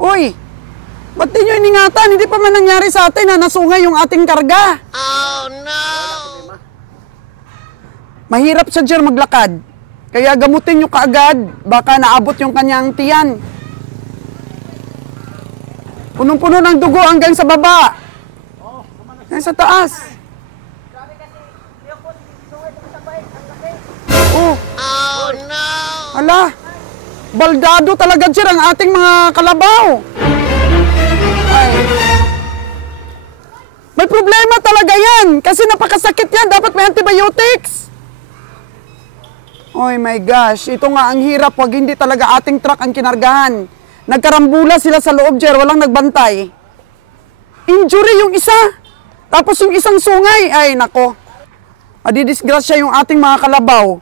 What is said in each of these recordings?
Uy, ba't di nyo iningatan? Hindi pa man nangyari sa atin na nasungay yung ating karga. Oh, no! Mahirap siya, Jer, maglakad. Kaya gamutin nyo kaagad. Baka naabot yung kanyang tiyan. Punong-puno ng dugo hanggang sa baba. Hanggang sa taas. Oh, no! Hala, baldado talaga, Jer, ang ating mga kalabaw. Ay. May problema talaga yan. Kasi napakasakit yan. Dapat may antibiotics. Oh my gosh. Ito nga ang hirap pag hindi talaga ating truck ang kinargahan. Nagkarambula sila sa loob, Jer. Walang nagbantay. Injury yung isa. Tapos yung isang sungay. Ay, nako. Madidisgrasya yung ating mga kalabaw.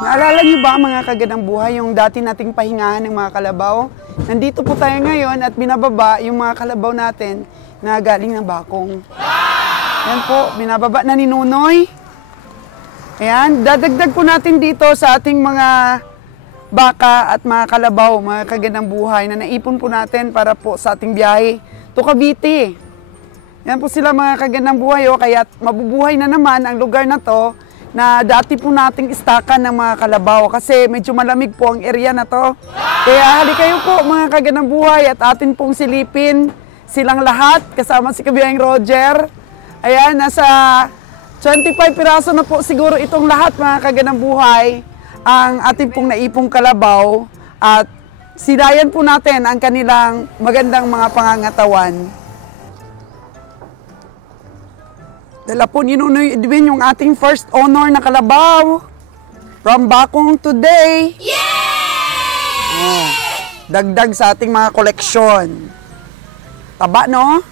Naalala niyo ba mga kagandang buhay yung dati nating pahingahan ng mga kalabaw? Nandito po tayo ngayon at binababa yung mga kalabaw natin na galing ng bakong. Yan po, binababa na ni Nunoy. Ayan, dadagdag po natin dito sa ating mga baka at mga kalabaw, mga kagandang buhay na naipon po natin para po sa ating biyahe to Cavite. Yan po sila mga kagandang buhay, kaya mabubuhay na naman ang lugar na to na dati po nating istakan ng mga kalabaw kasi medyo malamig po ang area na to. Kaya halika kayo po mga kagandang buhay at atin pong silipin silang lahat kasama si Kabiyahing Roger. Ayan, nasa 25 piraso na po siguro itong lahat mga kagandang buhay ang ating pong naipong kalabaw at silayan po natin ang kanilang magandang mga pangangatawan. Dala po ni Nunoy Edwin yung ating first honor na kalabaw from Bakong today. Yay! Oh, dagdag sa ating mga koleksyon. Taba, no?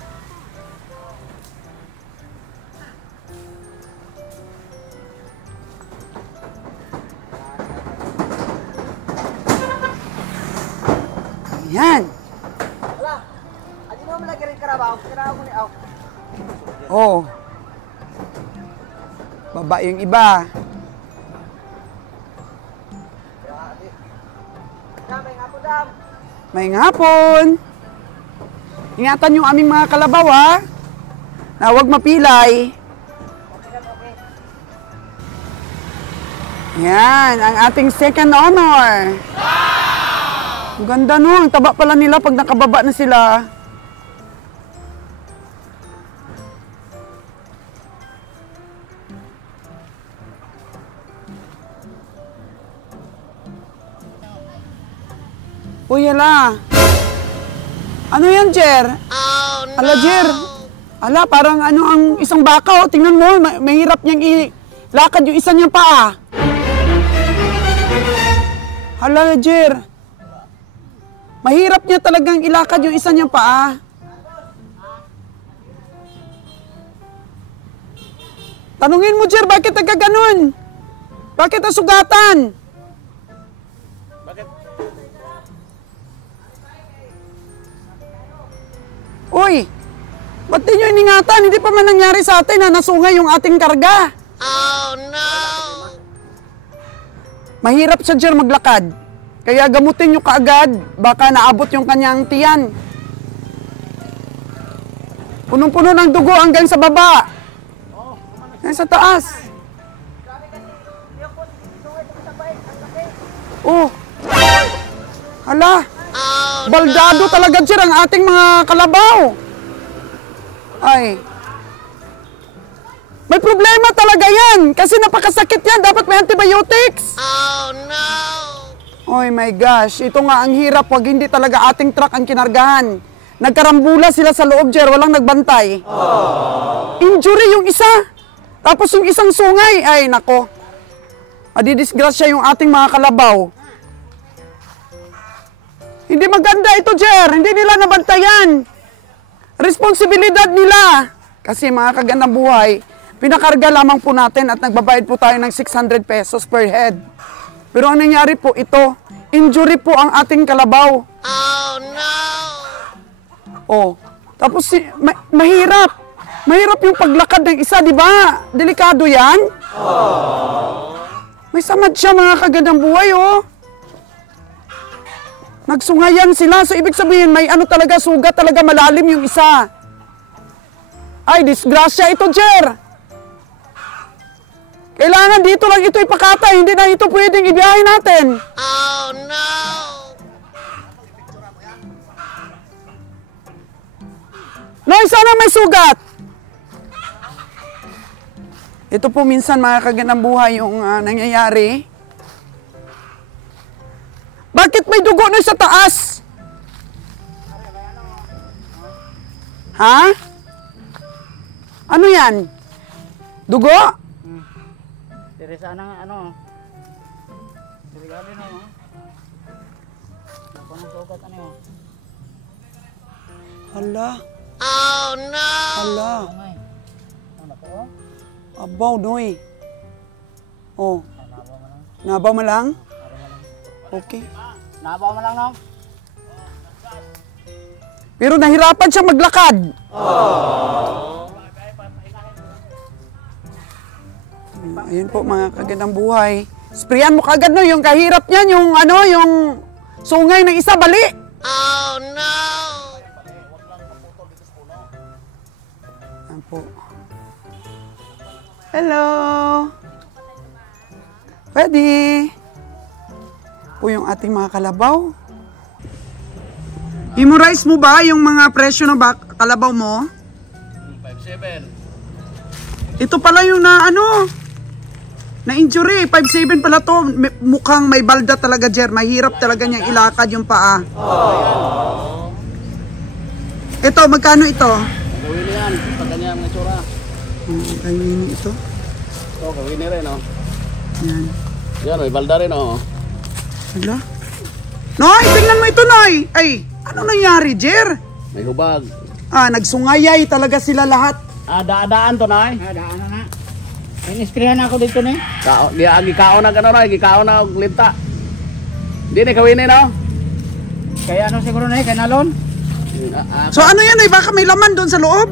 Yan. Wala. Ano mo malagay rin karabaw? Karabaw mo ni Aw. Oh. Baba yung iba. May hapon. Ingatan yung aming mga kalabaw, ha? Na huwag mapilay. Yan, ang ating second honor. Ang ganda, no? Ang taba pala nila pag nakababa na sila. Uy, hala. Ano yan, Jer? Oh, no. Ala, Jer. Ala, parang ano ang isang baka, oh. Tingnan mo, mahirap niyang ilakad yung isa niyang paa. Hala, Jer. Mahirap niya talagang ilakad yung isa niyang paa. Tanungin mo, Jer, bakit nagkaganon? Bakit nasugatan? Uy, ba't di nyo iningatan? Hindi pa man nangyari sa atin na nasungay yung ating karga. Oh, no! Mahirap siya, Jer, maglakad. Kaya gamutin nyo kaagad. Baka naabot yung kanyang tiyan. Punong-puno ng dugo hanggang sa baba. Hanggang sa taas. Oh, hala. Baldado talaga, Jer, ang ating mga kalabaw. Ay. May problema talaga yan. Kasi napakasakit yan. Dapat may antibiotics. Oh, no. Oh my gosh. Ito nga ang hirap pag hindi talaga ating truck ang kinargahan. Nagkarambula sila sa loob, Jer. Walang nagbantay. Injury yung isa. Tapos yung isang sungay. Ay, nako. Madidisgrasya yung ating mga kalabaw. Hindi maganda ito, Jer. Hindi nila nabantayan. Responsibilidad nila. Kasi mga kagandang buhay, Pinakarga lamang po natin at nagbabayad po tayo ng 600 pesos per head. Pero ang nangyari po ito, injury po ang ating kalabaw. Oh no! Oh, tapos mahirap. Mahirap yung paglakad ng isa, di ba? Delikado yan. May samad siya mga kagandang buhay, oh. Nagsungayan sila. So, ibig sabihin, may ano talaga, sugat talaga malalim yung isa. Ay, disgrasya ito, Jer. Kailangan dito lang ito ipakatay. Hindi na ito pwedeng ibiyahin natin. Oh, no! Noy, sana may sugat. Ito po minsan mga kagandang buhay yung nangyayari. Bakit may dugo na sa taas? Ha? Ano yan? Dugo? Dari sana ano. Delikado na mo. Ako nang sugat ano. Hala. Oh no. Hala. Ano ko? Abaw, Noy. Oh. Nabaw mo lang? Okay. Nabaw mo lang, no? Pero nahirapan siya maglakad. Ayun po mga kagandang buhay. Sprayan mo kagad, no, yung kahirap niyan, yung ano, yung sungay ng isa, bali. Oh no. Ayan po. Hello. Pwede. Po yung ating mga kalabaw. Memorize mo ba yung mga presyo ng kalabaw mo? 5.7. Ito pala yung na ano, na injury. 5.7 pala to. Mukhang may balda talaga, Jer. Mahirap talaga niyang ilakad yung paa. Ito, magkano ito? Gawin na yan. Pag ganyan ang itsura. Gawin ito. Ito, gawin na rin, oh. Yan. Yan, may balda rin, oh. Hala? Noy, tingnan mo ito, Noy. Ay, ano nangyari, Jer? May hubag. Nagsungayay talaga sila lahat. Daan to, Nay. Daan na. Inisprihan ako dito ni. Gikaon na gano'n, Nay. Gikaon na linta. Hindi na gawin na, no? Kaya ano siguro na kanalon? So ano yan, Noy? Baka may laman doon sa loob?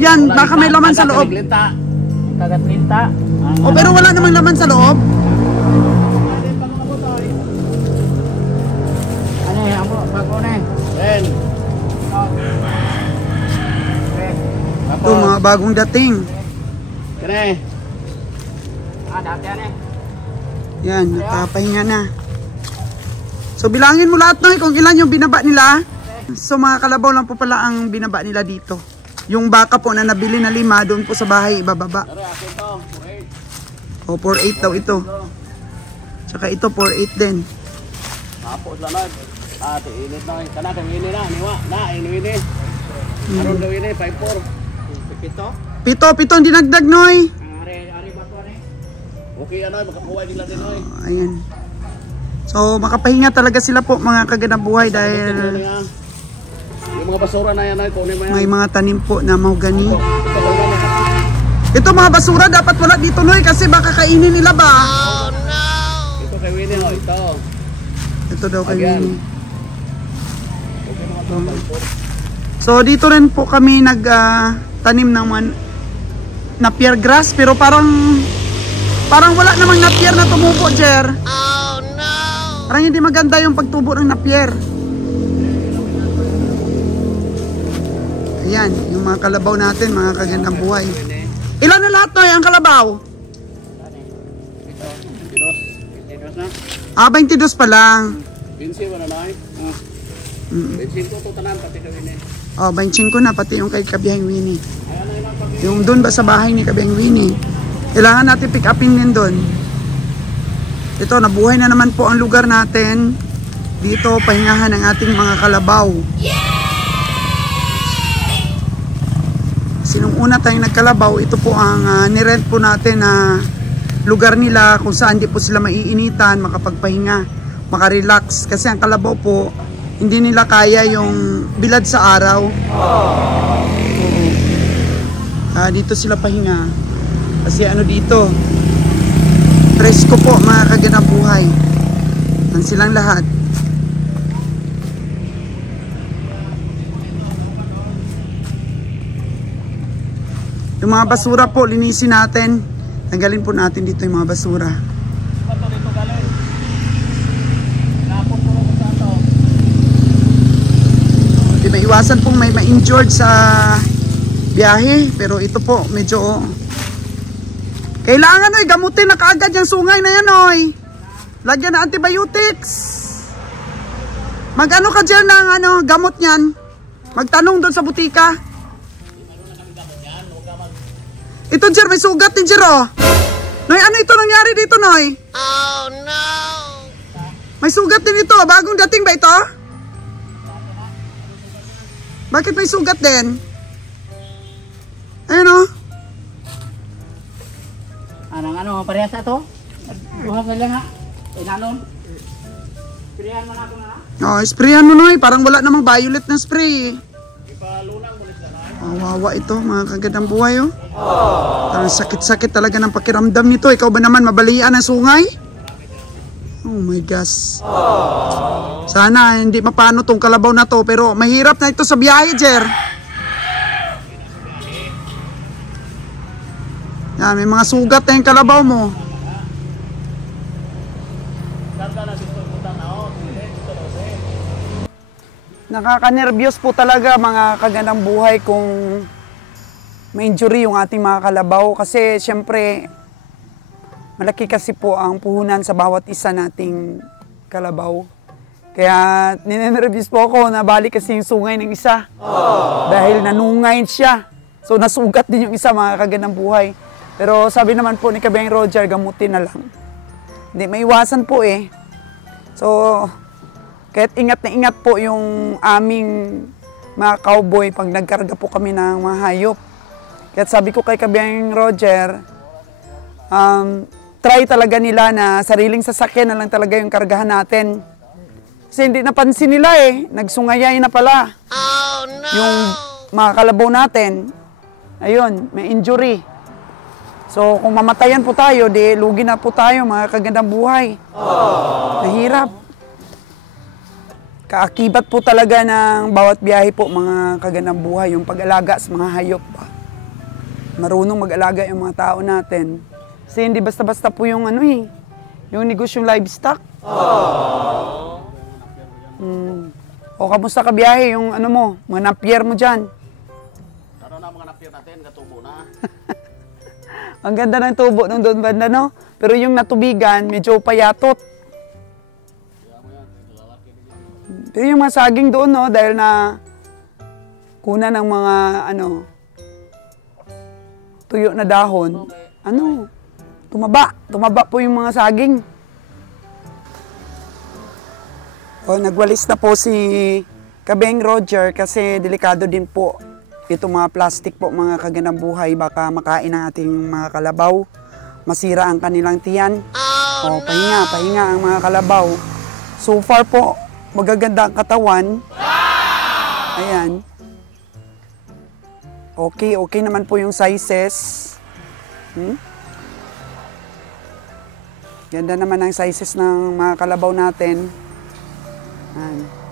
Yan, baka may laman sa loob. Kagat linta. O pero wala namang laman sa loob. Ano yan? Bago na eh. Then, Ito, mga bagong dating. kene. Dati yan eh. Yan, nakapahinga na. So bilangin mo lahat, Noy, kung ilan yung binaba nila. So mga kalabaw lang po pala ang binaba nila dito. Yung baka po na nabili na 5, doon po sa bahay ibababa. Dari, akin to. O, 4.8. 4.8 daw ito. Tsaka ito, 4.8 din. Tapos lang, Nay. Init na. Kana, gawin na. Niwa. Na, inuwi. Aron gawin na, 5.4. Pito? Pito, hindi nagdag, Noy. Ari bago na eh. Okay, ano, makakuha nila din, Nay. Ayan. So, makapahinga talaga sila po, mga kagandang buhay, dahil Yung mga basura na yan, Nay. Kunin mo yan. may mga tanim po na mahogani. Ito mga basura, dapat wala dito, Noy, kasi baka kainin nila ba? Oh, no! Ito kay Winnie, oh. Ito. Ito daw kay Ayan. Winnie. So dito rin po kami nagtanim ng napier grass, pero parang wala namang napier na tumubo, Jer. Oh no! Parang hindi maganda yung pagtubo ng napier. Ayan, yung mga kalabaw natin, mga kagandang buhay. Ilan na lahat, Noy, ang kalabaw? 22 na. 22 pa lang. 15 mo na, Nay. 15 ko, tutanan, pati gawin eh. 25 na, pati yung kay Kabihang Winnie. Yung doon ba sa bahay ni Kabihang Winnie. Kailangan natin pick upin din doon. Ito, nabuhay na naman po ang lugar natin. Dito, pahingahan ng ating mga kalabaw. Sinong una tayong nagkalabaw, ito po ang nirent po natin na lugar nila kung saan di po sila maiinitan, makapagpahinga, makarelax. Kasi ang kalabaw po, hindi nila kaya yung bilad sa araw. Dito sila pahinga. Kasi ano dito, presko po mga kaganang buhay. Yan silang lahat. Yung mga basura po, linisin natin. Tanggalin po natin dito yung mga basura. Hindi maiwasan pong may ma-injured sa biyahe. Pero ito po, medyo kailangan gamutin na kaagad yung sungay na yan Lagyan na antibiotics. Mag-ano ka dyan ng gamot niyan? Magtanong doon sa butika. Ito Jer, may sugat din Jer Noy, ano ito nangyari dito Noy? Oh no! May sugat din ito, bagong dating ba ito? Bakit may sugat din? Ayun Ano, parehas na to? Buhag na lang ha. Inanon. Sprayan mo na ako na. Sprayan mo Noy, parang wala namang violet na spray. Ipalunang mo na. Wawa ito, mga kagandang buhay Parang sakit-sakit talaga ng pakiramdam nito. Ikaw ba naman mabalian ng sungay? Oh my gosh. Sana hindi mapano tong kalabaw na to. Pero mahirap na ito sa biyahe, Jer. Yan, may mga sugat na yung kalabaw mo. Nakaka-nervyos po talaga mga kagandang buhay kung may injury yung ating mga kalabaw. Kasi syempre, malaki kasi po ang puhunan sa bawat isa nating kalabaw. Kaya ninenervyos po ako na balik kasi yung sungay ng isa. Dahil nanungay siya. So nasugat din yung isa mga kagandang buhay. Pero sabi naman po ni Kabeng Roger, gamutin na lang. Hindi, maiwasan po So, kahit ingat na ingat po yung aming mga cowboy pag nagkarga po kami ng mga hayop. Kaya sabi ko kay Kabeng Roger, try talaga nila na sariling sasakyan na lang talaga yung kargahan natin. Kasi hindi napansin nila nagsungayay na pala. Oh, no! Yung mga kalabaw natin, ayun, may injury. So, kung mamatayan po tayo, di lugi na po tayo, mga kagandang buhay. Nahirap. Kaakibat po talaga ng bawat biyahe po, mga kagandang buhay, yung pag-alaga sa mga hayop. Marunong mag-alaga yung mga tao natin. Kasi hindi basta-basta po yung yung negosyong livestock. O, kamusta ka biyahe, yung mga napier mo dyan? Ano na mga napier natin, katubo na. Ang ganda ng tubo nung doon banda, Pero yung natubigan, medyo payatot. Pero yung mga saging doon, dahil na kuna ng mga, tuyo na dahon, tumaba. Tumaba po yung mga saging. Nagwalis na po si Kabeng Roger kasi delikado din po. Itong mga plastic po, mga kagandang buhay, baka makain ang ating mga kalabaw. Masira ang kanilang tiyan. Pahinga ang mga kalabaw. So far po, magaganda ang katawan. Ayan. Okay naman po yung sizes. Ganda naman ang sizes ng mga kalabaw natin. Ayan.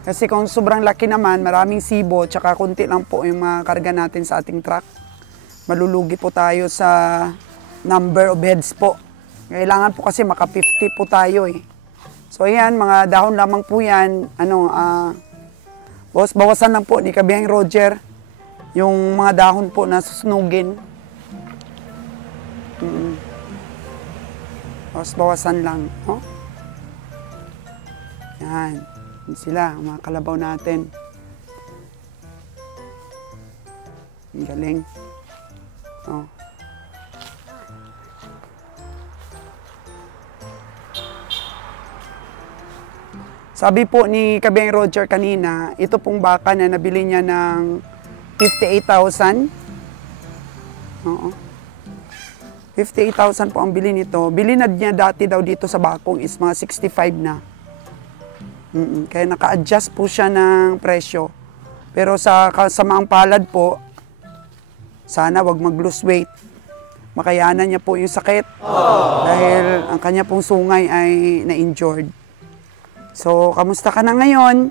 Kasi kung sobrang laki naman, maraming sibo, tsaka kunti lang po yung mga karga natin sa ating truck. Malulugi po tayo sa number of heads po. Kailangan po kasi maka 50 po tayo So ayan, mga dahon lamang po yan. Bawasan lang po ni Kabeng Roger yung mga dahon po na susunugin. Bawasan lang. Yan. Sila, mga kalabaw natin. Ang galing. Sabi po ni Kabeng Roger kanina, ito pong baka na nabili niya ng 58,000. 58,000 po ang bili nito. Bilinad niya dati daw dito sa Bakong is mga 65 na. Kaya naka-adjust po siya ng presyo. Pero sa kasamaang palad po, Sana wag mag-lose weight. Makayanan niya po yung sakit dahil ang kanya pong sungay ay na-injured. So, kamusta ka na ngayon?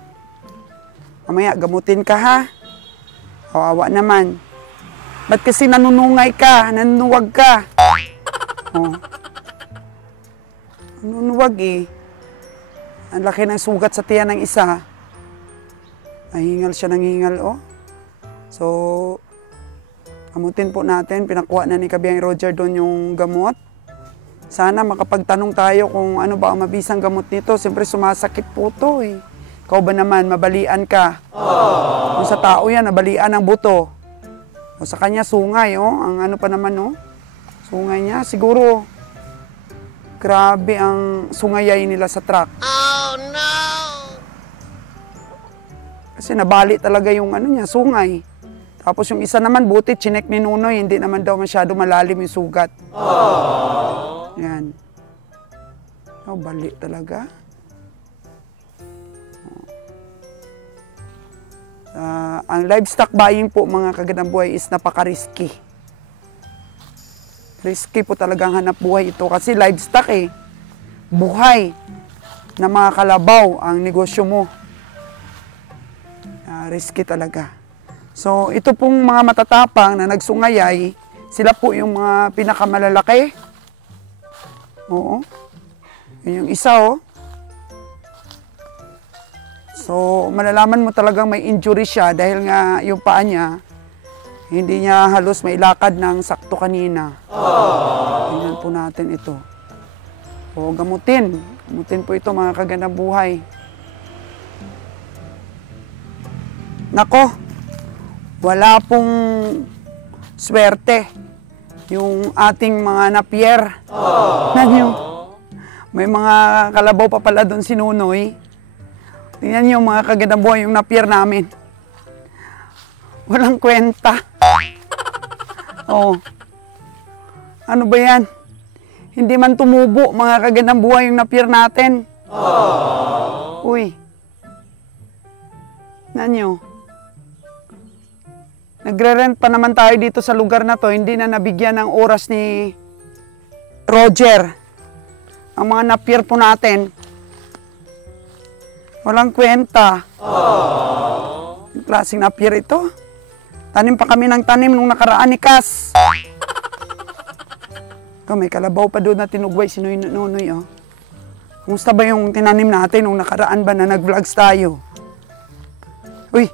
Mamaya, gamutin ka ha. Kawawa naman. Ba't kasi nanunungay ka? Nanunuwag ka? Oh. Nanunuwag eh. Ang laki ng sugat sa tiyan ng isa. Nahingal siya ng hingal oh. So, gamutin po natin. Pinakuha na ni Kabiyang Roger doon yung gamot. Sana makapagtanong tayo kung ano ba ang mabisang gamot nito. Siyempre sumasakit po to eh. Ikaw ba naman, mabalian ka? Kung sa tao yan, nabalian ang buto. O sa kanya, sungay oh. Ang ano pa naman oh. Sungay niya, siguro grabe ang sungayay nila sa truck. Oh no! Kasi nabali talaga yung ano niya, sungay. Tapos yung isa naman, buti, chinek ni Nunoy, hindi naman daw masyado malalim yung sugat. Oh. Yan. Oh, bali talaga. Ang livestock buying po, mga kagandang buhay, is napaka-risky. Risky po talagang hanap buhay ito kasi livestock eh. Buhay na mga kalabaw ang negosyo mo. Risky talaga. So, ito pong mga matatapang na nagsungayay, sila po yung mga pinakamalalaki. Oo. Yun yung isa, oh. So, malalaman mo talagang may injury siya dahil nga yung paa niya, hindi niya halos mailakad ng sakto kanina. Tingnan po natin ito. O, gamutin. Gamutin po ito, mga kagandang buhay. Nako, wala pong swerte yung ating mga napier. May mga kalabaw pa pala doon si Nunoy. Tingnan niyo mga kagandang buhay yung napier namin. Walang kwenta. Oh. Ano ba yan? Hindi man tumubo mga kagandang buhay yung napier natin. Uy. Nanyo. Nagre-rent pa naman tayo dito sa lugar na to, hindi na nabigyan ng oras ni Roger. Ang mga napier po natin. Walang kwenta. Yung klaseng napier ito. Tanim pa kami ng tanim nung nakaraan ni Cass. Ito, may kalabaw pa doon na tinugway si Nunoy. Oh. Kumusta ba yung tinanim natin nung nakaraan ba na nag-vlogs tayo? Uy,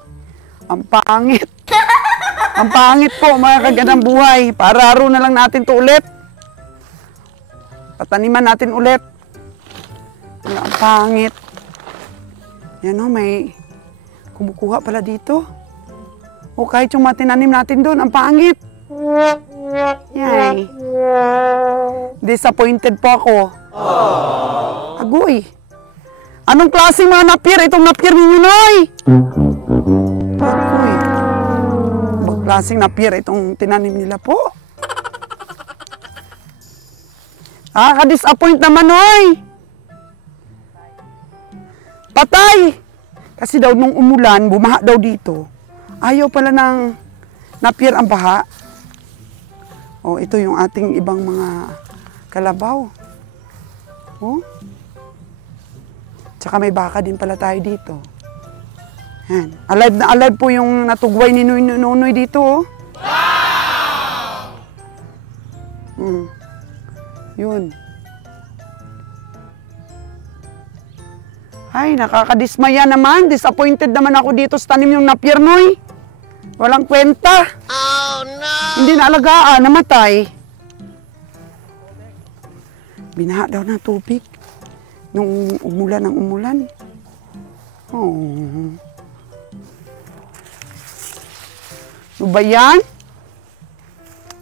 ang pangit. Ang pangit po mga kagandang buhay. Pararo na lang natin to ulit. Pataniman natin ulit. Ang pangit. Yan o, may kumukuha pala dito. O kahit yung matinanim natin doon, ang pangit. Yay. Disappointed po ako. Agoy. Anong klaseng mga napier? Itong napier ninyo, Noy? Agoy. Ibang klaseng napier itong tinanim nila po. Nakaka-disappoint naman, Noy. Patay! Kasi daw nung umulan, bumaha daw dito. Ayaw pala ng napier ang baha. O, ito yung ating ibang mga kalabaw. O. Tsaka may baka din pala tayo dito. Yan. Alive na alive po yung natugway ni Nunoy dito. Oh. Wow! Yun. Ay, nakakadismaya naman. Disappointed naman ako dito sa tanim yung napier, Noy. Walang kwenta. Oh, no! Hindi naalagaan, namatay. Binaha daw ng tubig. Nung umulan ng umulan. Oh. Ano ba yan?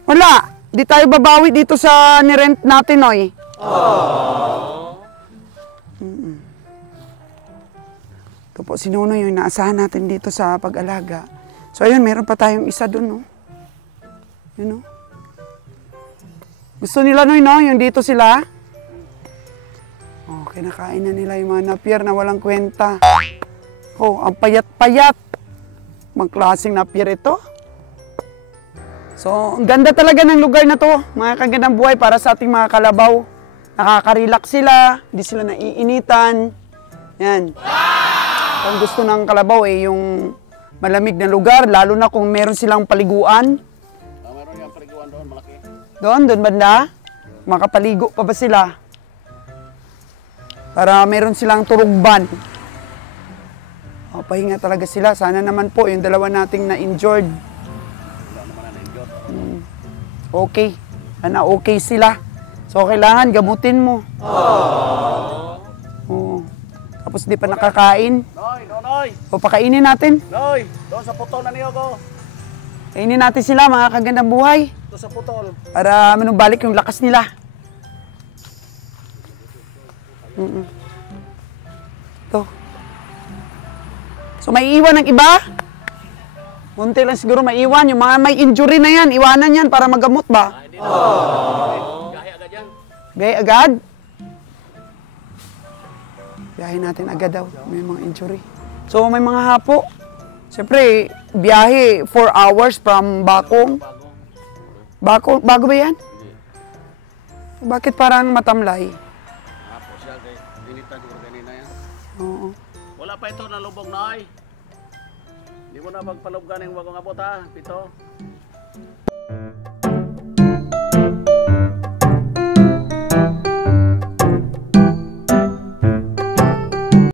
Wala. Di tayo babawi dito sa nirent natin, Noy. Oh. Ito po, si Nunoy yung inaasahan natin dito sa pag-alaga. So, ayun, meron pa tayong isa dun, no? Yun, no? Gusto nila, Noy, no? Yung dito sila. Oh, kinakain na nila yung mga napier na walang kwenta. Oh, ang payat-payat. Mang klaseng napier ito. So, ang ganda talaga ng lugar na to, mga kagandang buhay para sa ating mga kalabaw. Nakaka-relax sila, hindi sila naiinitan. Yan. Kung gusto ng kalabaw yung malamig na lugar, lalo na kung meron silang paliguan. Meron yung paliguan doon, malaki. Doon banda. Makapaligo pa ba sila? Para meron silang turugban. Pahinga talaga sila. Sana naman po yung dalawa nating na-injured. Okay. Sana okay sila. So, kailangan gamutin mo. Oo. Tapos di pa nakakain. Noy! O, pakainin natin. Noy! Doon sa putol na niyo ko. Kainin natin sila, mga kagandang buhay. Doon sa putol. Para manubalik yung lakas nila. Ito. So, may iwan ng iba? Munti lang siguro maiwan. Yung mga may injury na yan, iwanan yan para magamot ba? Gahi agad yan. Gahi agad? Biyahe natin agad daw. May mga injury. So, may mga hapo. Siyempre, biyahe 4 hours from Bakong. Bago ba yan? Bakit parang matamlay? Apo siya, kay initan siguro kanina yan. Oo. Wala pa ito na lubog na ay. Hindi mo na magpalubgan ng bagong abot ha, pito.